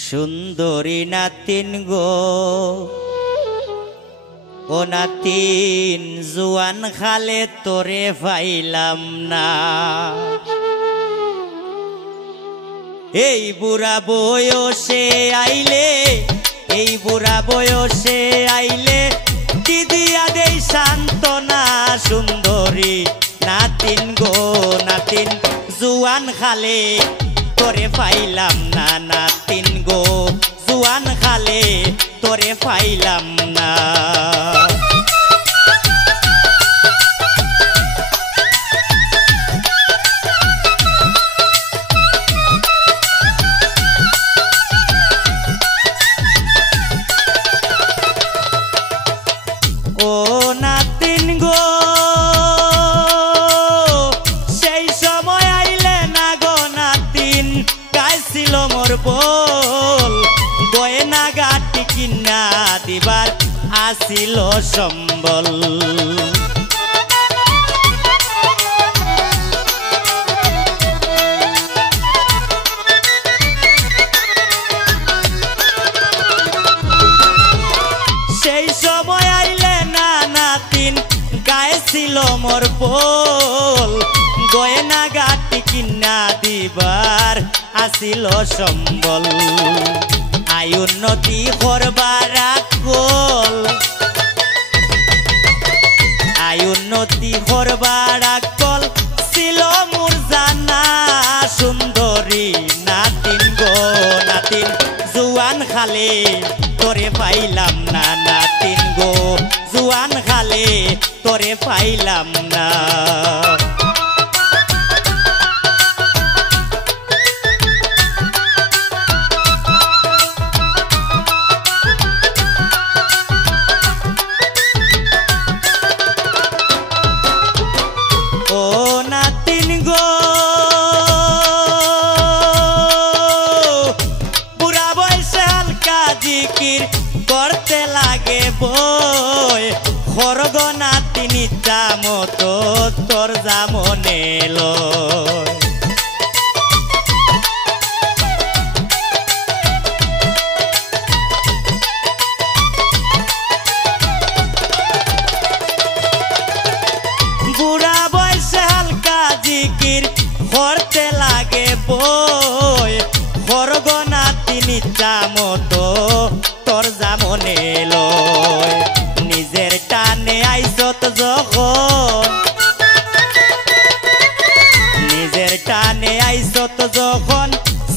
সুন্দরী নাতিন গো ও নাতিন জুয়ান খালে তোরে পাইলাম না। এই বুড়া বয়সে আইলে, এই বুড়া বয়সে আইলে দিদিয়া দেই সান্ত্বনা। সুন্দরী নাতিন গো নাতিন জুয়ান খালে তোরে পাইলাম না। নাতিন গো জুয়ান খালে তোরে পাইলাম না। ও নাতিন গো সেই সময় আইলে না গো নাতিন, গাইছিল মোর বল গয়না গাটি কিনা দিবার আসিল সম্বল। সেই সময় আইলে না নাতিন, গাইছিল মোর বল গয়না গাটি কিনা দিবার আসিল সম্বল। আয় উন্নতি করবার আকল, আয় উন্নতি করবার আকল ছিল মোর জানা। সুন্দরী নাতিন গো নাতিন জুয়ান খালে তোরে পাইলাম না। নাতিন গো জুয়ান খালে তোরে পাইলাম না। ও নাতিন গো বুড়া বয়সে হালকা জিকির করতে লাগে বই। খরগ নাতিন ইচ্ছা মতো তোর জামনে লয়। বুড়া বয়সে হালকা জিকির করতে লাগে বই। খরগ নাতিন ইচ্ছা মতো তোর জামনে লয়। নিজের টানে আইসত যখন, নিজের টানে আইসত যখন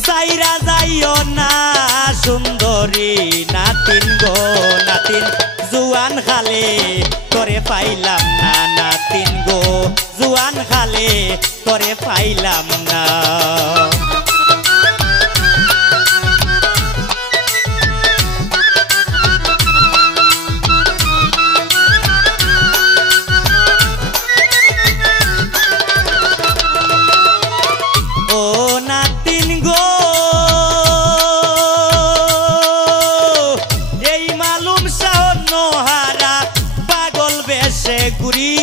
সাইরা যাইও না। সুন্দরী নাতিন গো নাতিন জুয়ান খালে তোরে পাইলাম না। নাতিন গো জুয়ান খালে তোরে পাইলাম না। ও নাতিন গো এই মালুম শাহর নোহারা পাগল বেশে ঘুরি।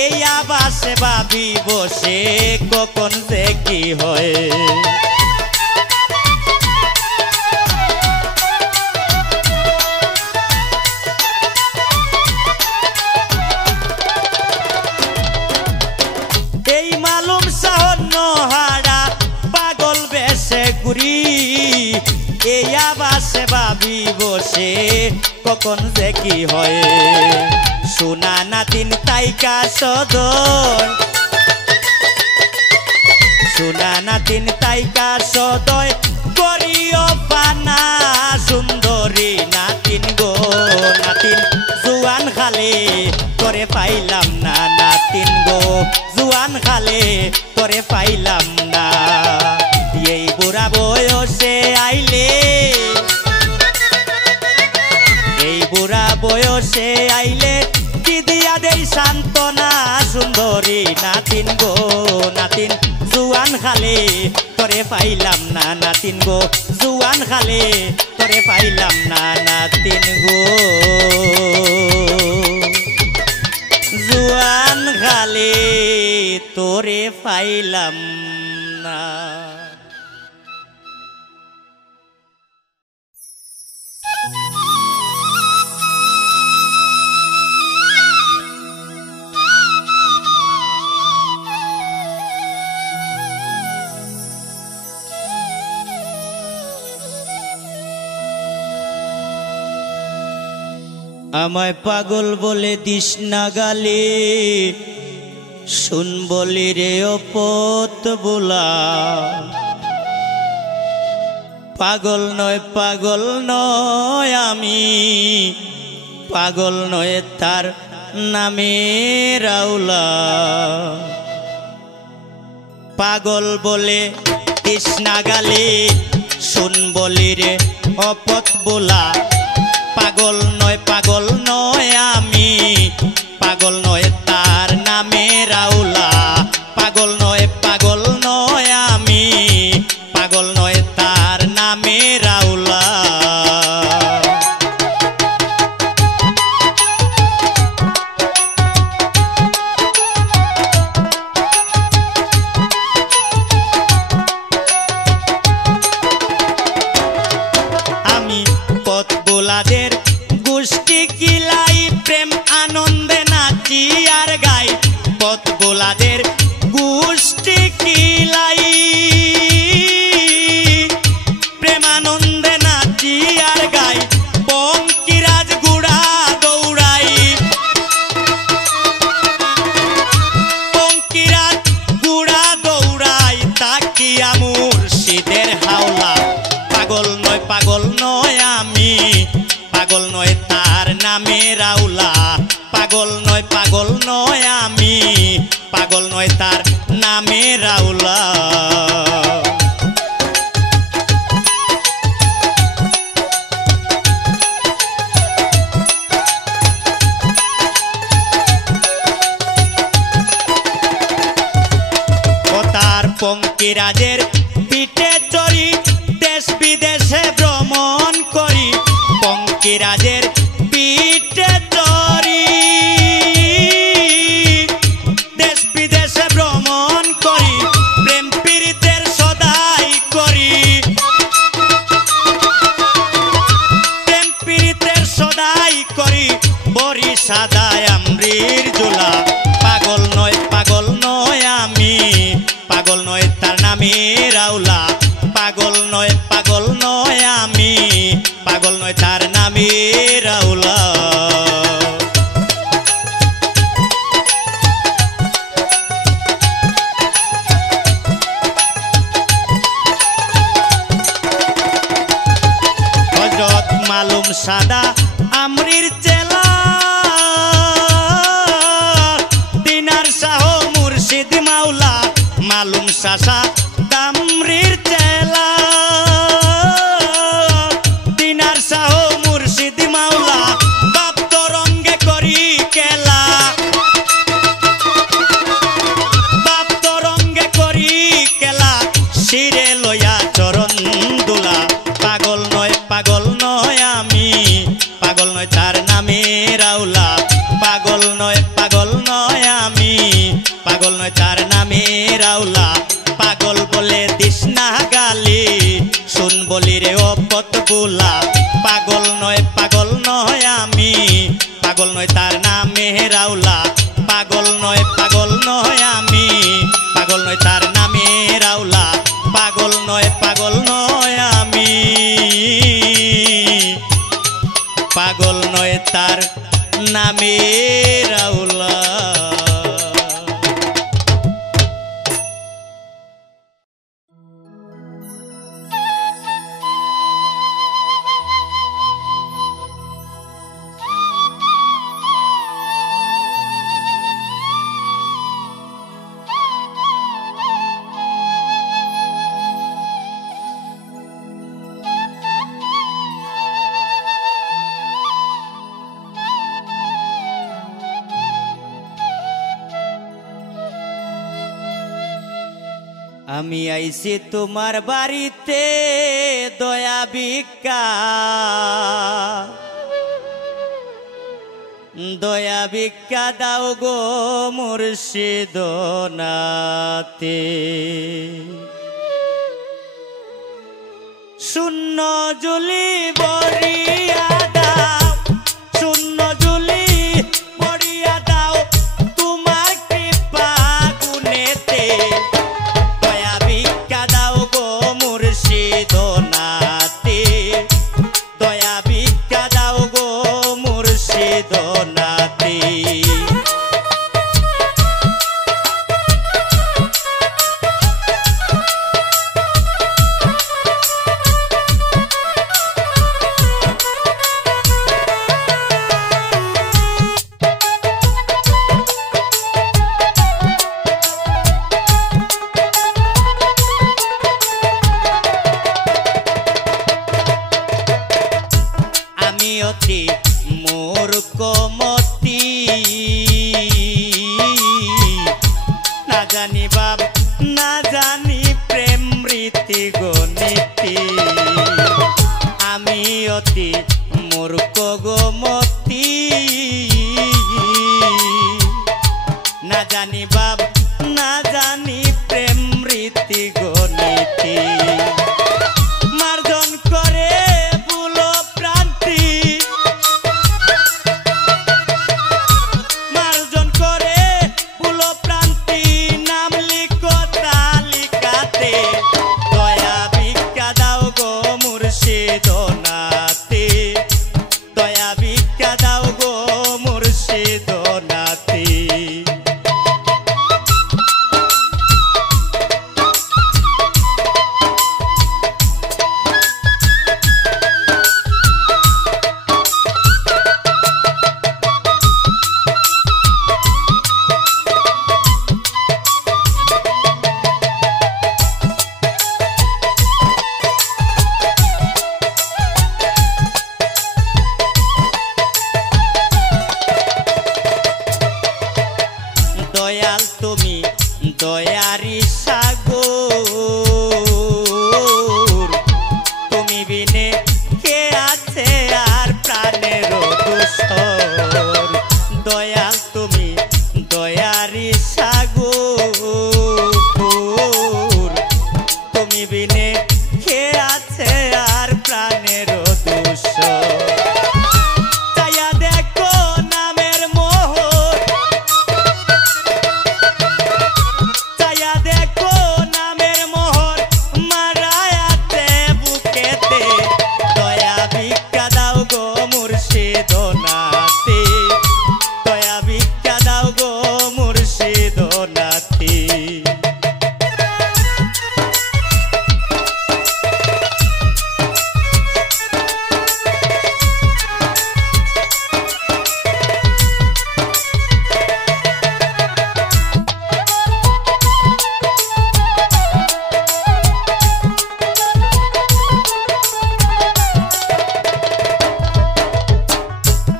এই আবাসে ভাবি বসে কখন যে কি হয়। এই মালুম শাহর নোহারা পাগল বেশে ঘুরি। এই আবাসে ভাবি বসে কখন যে কি হয়। সোনা নাতিন তাইকা সদয়, সোনা নাতিন তাইকা সদয় করিও পানা। সুন্দরী নাতিন গো নাতিন জুয়ান খালে তোরে পাইলাম না। নাতিন গো জুয়ান খালে তোরে পাইলাম না। এই বুড়া বয়সে আইলে, এই বুড়া বয়সে আইলে দিদিয়া দেই সান্ত্বনা। সুন্দরী নাতিন গো নাতিন জুয়ান খালে তোরে পাইলাম না। নাতিন গো জুয়ান খালে তোরে পাইলাম না। নাতিন গো জুয়ান খালে তোরে পাইলাম না। আমায় পাগল বলে দিস না গালি শুন বলি রে অপত বোলা পাগল নয় আমি পাগল নয় তার নামে রাউলা পাগল বলে দিস না গালি শুন বলি রে অপত বোলা পাগল নয় আমি পাগল নয় তার নামে রাউলা পাগল নয় আমি পাগল নয় তার নামে রাউলা আমি পথ বোলাদের গোষ্ঠী কিলাই প্রেম আনন্দে নাচি আর গাই পথ বোলাদের গোষ্ঠী কিলাই প্রেম আনন্দে নাচি আর গাই পঙ্কিরাজ গুড়া দৌড়াই পঙ্কিরাজ গুড়া দৌড়াই তাকিয়া মুর্শিদের হাওলা পাগল নয় আমি পাগল নয় তার নামে রাউলা পাগল নয় আমি পাগল নয় তার নামে রাউলা ও তার পঙ্কিরাজের পিঠে চড়ি দেশ বিদেশে ভ্রমণ করি পঙ্কিরাজের পিঠে চড়ি দেশ বিদেশে ভ্রমণ করি প্রেম পীড়িতের সদাই করি প্রেম পীড়িতের সদাই করি বরি সাদায় আমরির জোলা পাগল নয় আমি পাগল নয় তার নামে রাউলা পাগল নয় আমি পাগল নয় তার নামে রাউলা হযরত মালুম সাদা আমরির চেলা দিনার শাহ মুর্শিদ মাওলা মালুম সাসা দামরির চেলা দিনার শাহ মুর্শিদ মাওলা বাপ তরঙ্গে করি কেলা বাপ তরঙ্গে করি কেলা শিরে লইয়া চরণ দোলা পাগল নয় আমি পাগল নয় তার নামে রাউলা পাগল নয় আমি পাগল নয় তার নামে রাউলা পাগল বলে দিস না গালি শুন বলি রে অপত বোলা পাগল নয় আমি পাগল নয় তার নামে রাউলা পাগল নয় আমি পাগল নয় তার নামে রাউলা পাগল নয় আমি পাগল নয় তার নামে রাউলা আমি আইছি তোমার বাড়িতে দয়া ভিক্ষা দাও গো মুর্শিদ নাতে শূন্য জুলি বরিয়া দাও শূন্য জুলি বরিয়া দাও তোমার কৃপা গুণেতে দয়া ভিক্ষা দাও গো মুর্শিদ নাতে দয়া ভিক্ষা দাও গো মুর্শিদ নীতি গো নীতি আমি অতি মূর্খ গো মতি না জানি বাপ না জানি প্রেম রীতি গো নীতি মার্জন করে ভুলো প্রান্তি মার্জন করে ভুলো প্রান্তি নাম লিখো তালিকাতে দয়া ভিক্ষা দাও গো মুর্শিদ নাতে দয়া ভিক্ষা দাও গো মুর্শিদ নাতে দয়াল তুমি দয়ারি সাগর তুমি বিনে কে আছে আর প্রাণের দুঃসর দয়াল তুমি দয়ারি সাগর তুমি বিনে কে আছে আর প্রাণের দুঃসর চাইয়া দেখো নামের মোহর চাইয়া দেখো নামের মোহর মারায়াতে বুকেতে দয়া ভিক্ষা দাও গো মুর্শিদ নাতে দয়া ভিক্ষা দাও গো মুর্শিদ নাতে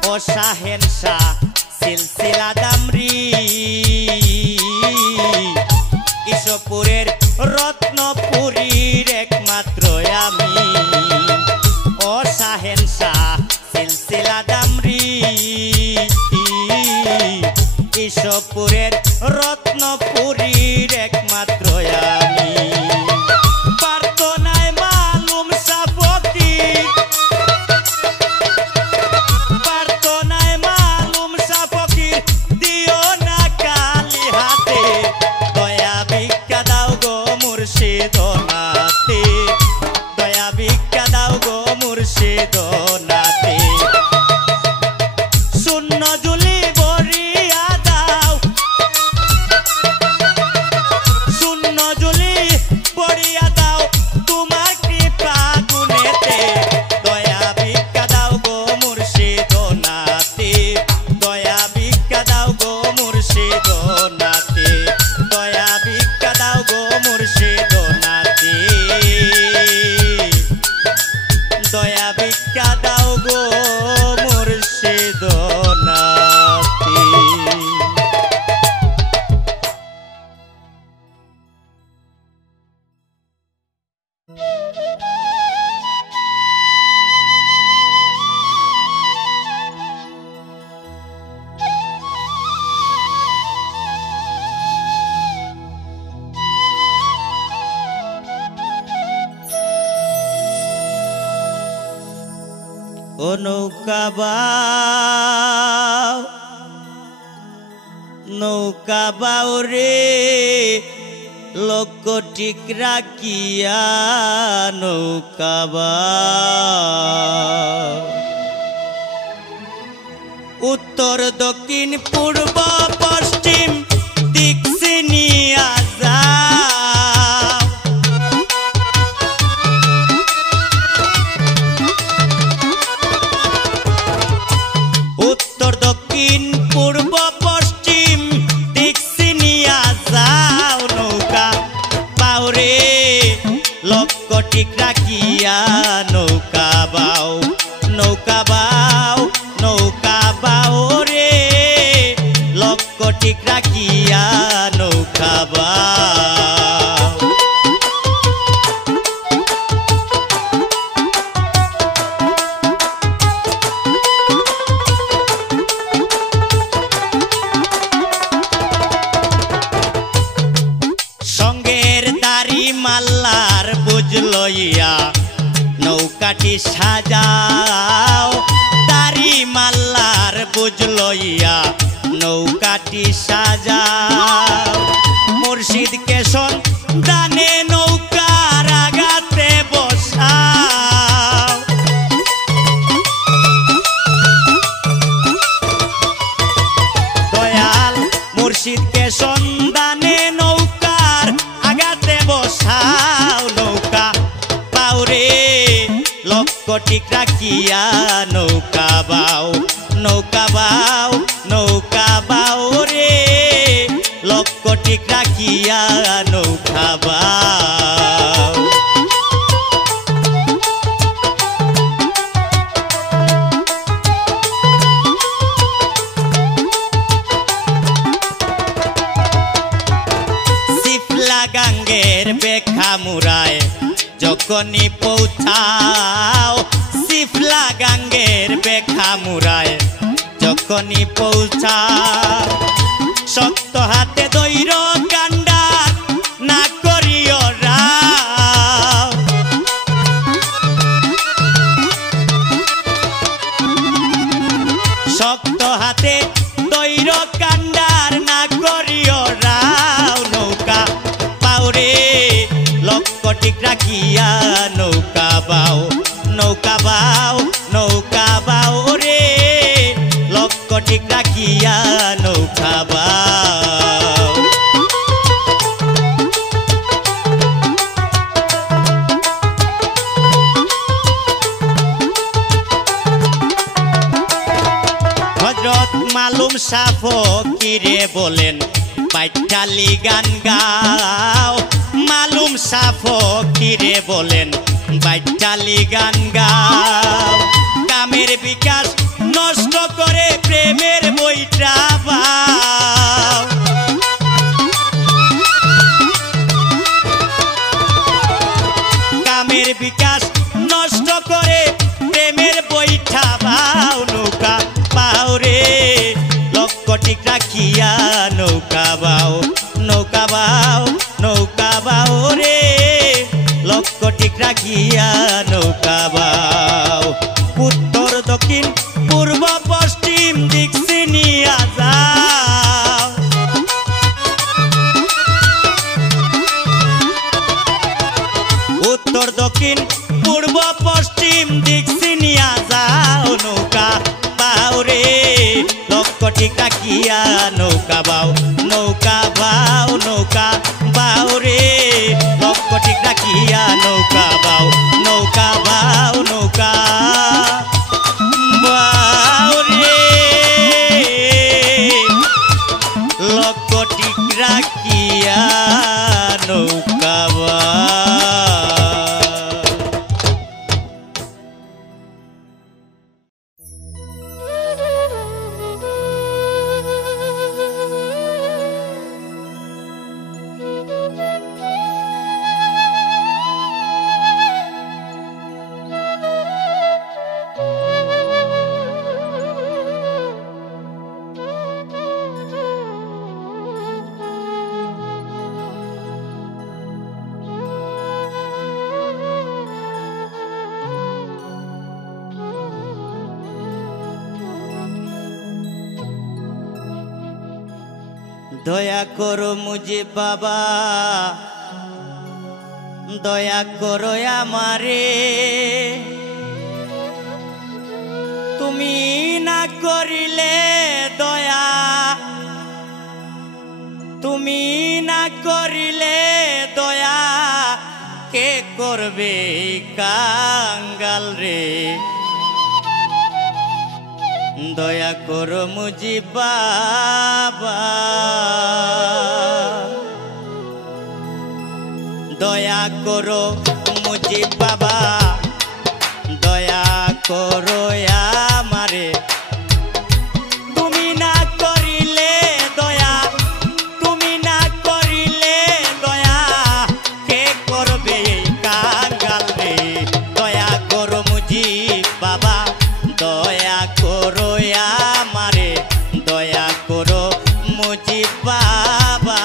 ও শাহেন শাহ সিলসিলা দামরি ঈশ্বরপুরের রত্নপুরীর একমাত্র আমি ও শাহেন শাহ সিলসিলা দামরি ঈশ্বরপুরের রত্নপুরীর একমাত্র আমি প্রার্থনায় মালুম সাফকির প্রার্থনায় মালুম সাফকির দিও না কালি হাতে দয়া ভিক্ষা দাও গো মুর্শিদ নাতে দয়া ভিক্ষা দাও গো মুর্শিদ নাতে শূন্য জুলি বরিয়া দাও শূন্য জুলি বরিয়া দাও তোমার কৃপা গুণেতে দয়া ভিক্ষা দাও গো মুর্শিদ নাতে দয়া ভিক্ষা দাও গো মুর্শিদ নাতে দয়া ভিক্ষা দাও গো মুর্শিদ নাতে দয়া ভিক্ষা দাও গো মুর্শিদ নাতে ও নৌকা বাও নৌকা বাও রে লক্ষ্য ঠিক রাখিয়া নৌকা বাও উত্তর দক্ষিণ পূর্ব পশ্চিম দিক চিনিয়া যাও উত্তর দক্ষিণ পূর্ব পশ্চিম দিক চিনিয়া যাও নৌকা বাউরে লক্ষ্য ঠিক রাখিয়া নৌকা বাও নৌকা বাও নৌকা বাও রে লক্ষ্য ঠিক রাখিয়া নৌকা বাও মাল্লার বুঝ লইয়া নৌকাটি সাজাও দাড়ি মাল্লার বুঝ লইয়া নৌকাটি সাজাও মুর্শিদকে সন্ধানে নৌকার আগাতে বসাও দয়াল মুর্শিদকে সন্ধানে নৌকার আগাতে বসাও নৌকা পাউরে লক্ষ্যটি রাখিয়া নৌকা বাও নৌকা বাও নৌকা বাও রে লক্ষ্যটি রাখিয়া নৌকা বাও সিফলা গাঙ্গের বেখা মুরায় যখনই পৌঁছাও সিফলা গাঙ্গের বেখা মুরায় যখনই পৌঁছাও শক্ত হাতে দৈর কান্ডার না করিও রাও শক্ত হাতে দৈর কান্ডার না করিও রাও নৌকা পাউরে লক্ষ্যটি রাখিয়া নৌকা বাও নৌকা বাও নৌকা বাও রে লক্ষ্যটি রাখিয়া নৌকা বাও হযরত মালুম শাহ ফকিরে বলেন বাইটালি গান গাও মালুম শাহ ফকিরে বলেন বাইটালি গান গাও কামের বিকাশ নষ্ট করে প্রেমের বইটা বাও কামের বিকাশ নষ্ট করে প্রেমের বইটা বাও নৌকা পাও রে লক্ষ্যটি রাখিয়া নৌকা বাও নৌকা বাও নৌকা বাও রে লক্ষ্যটি রাখিয়া নৌকা বাও উত্তর দক্ষিণ পূর্ব পশ্চিম দিক চিনিয়া যাও উত্তর দক্ষিণ পূর্ব পশ্চিম দিক চিনিয়া যাও নৌকা পাও রে লক্ষ্যটি রাখিয়া নৌকা বাও নৌকা বাও নৌকা বাও রে লক্ষ্যটি রাখিয়া নৌকা বাও নৌকা বাও নৌকা বাও রে লক্ষ্যটি রাখিয়া নৌকা বাও দয়া করো মুঝে বাবা দয়া করো আমারে তুমি না করিলে দয়া তুমি না করিলে দয়া কে করবে কাঙ্গাল রে দয়া করো মুঝে বাবা দয়া করো মুঝে বাবা দয়া করো আমারে তুমি না করিলে দয়া তুমি না করিলে দয়া কে করবে কাঙ্গাল রে দয়া করো মুঝে বাবা দয়া করো আমারে দয়া করো মুঝে বাবা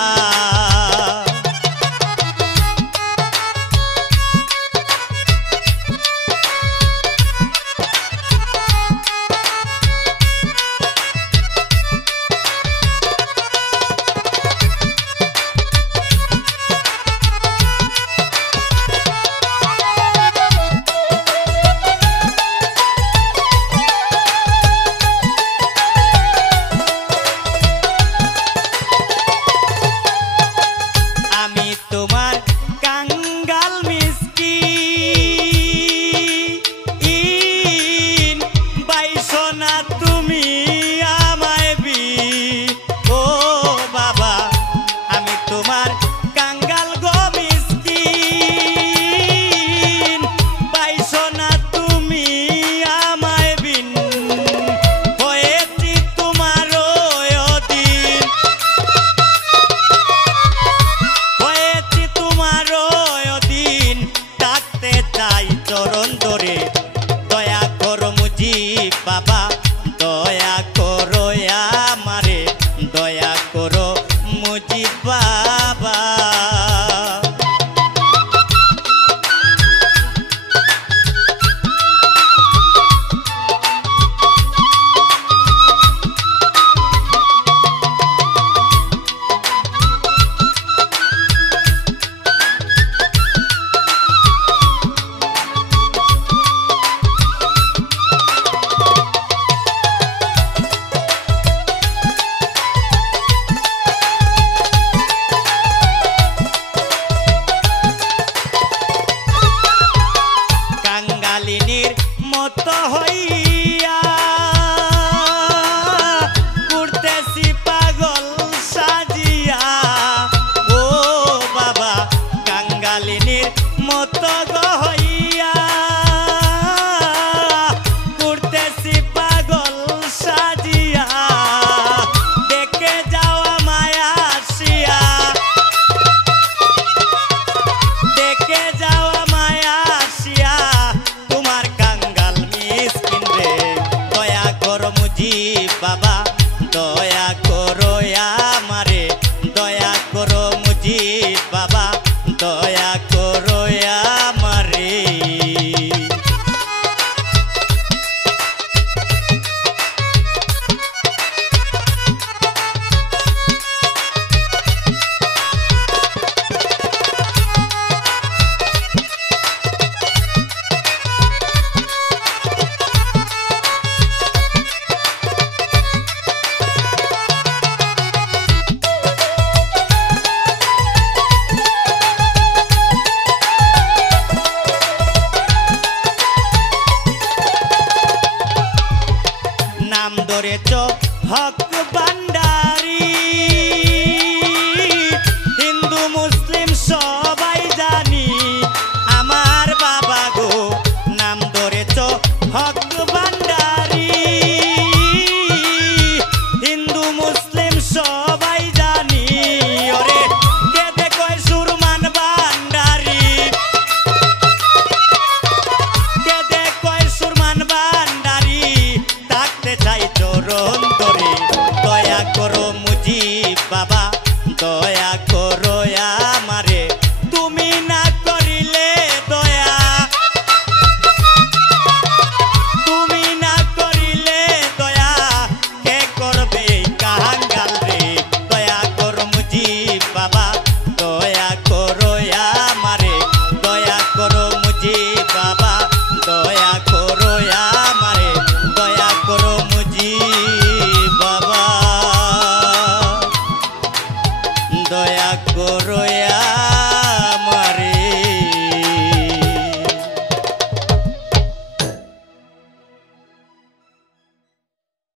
মত গহনা